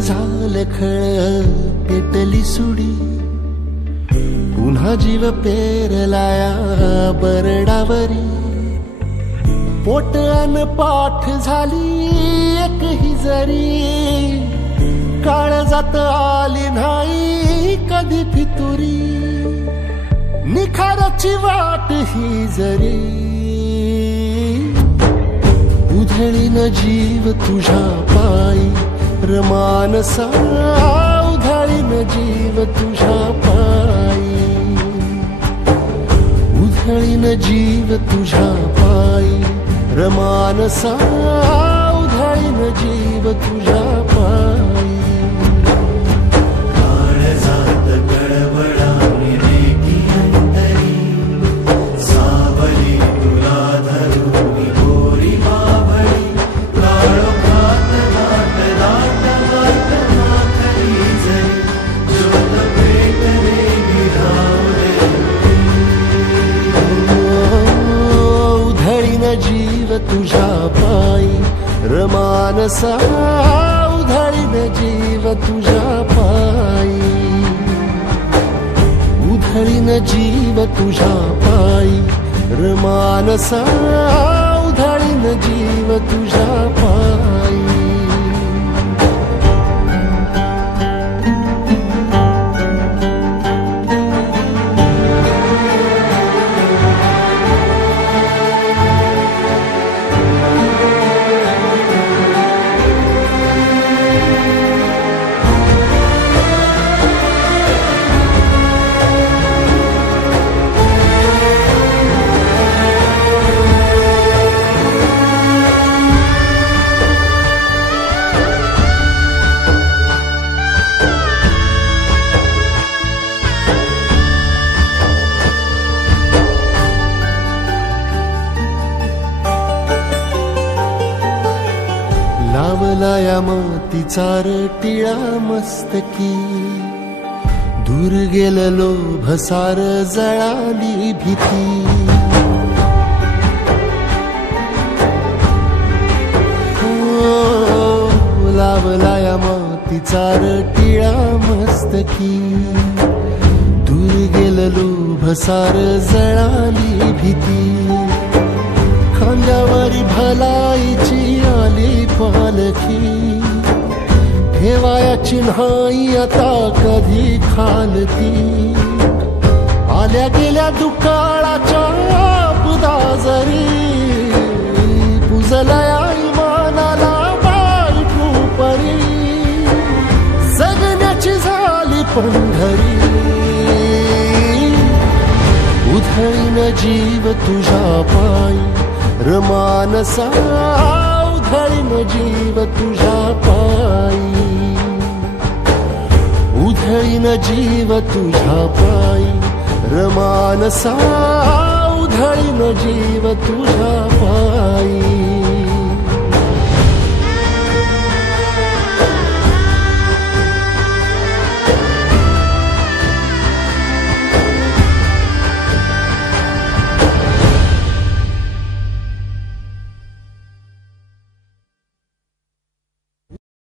झालं खळ पेटली सुडी, पुन्हा जीव पेरलाया बरडावरी. पोट अन पाठ झाली एक ही जरी, काळजात आली नाही कधी फितुरी. निखाराची वाट ही जरी, उधळीन जीव तुझ्या पायी रमानसा. उधळीन जीव तुझ्या पायी, उधळीन जीव तुझ्या पायी रमानसा. उधळीन जीव तुझ्या पायी. जीव तुझ्या पायी रमानसा. उधळीन जीव तुझ्या पायी, उधळीन जीव तुझ्या पायी रमानसा. उधळीन जीव तुझ्या पायी. लावलाया मातीचा टिळा मस्तकी, दूर गेलं लोभ सार जळाली भीती. लावलाया मातीचा टिळा मस्तकी, दूर गेलं लोभ सार जळाली भीती. खांद्यावरी भलाईची आली पालखी, ठेवायाची नाही आता कधी खालती. आल्या गेल्या दुकाळाच्या आपदा जरी, पुजलया इमानाला बायकू परी. जगण्याची झाली पंढरी, उधळीन जीव तुझ्या पायी रमानसा. उधळीन जीव तुझ्या पायी, उधळीन जीव तुझ्या पायी रमानसा. उधळीन जीव तुझ्या पायी.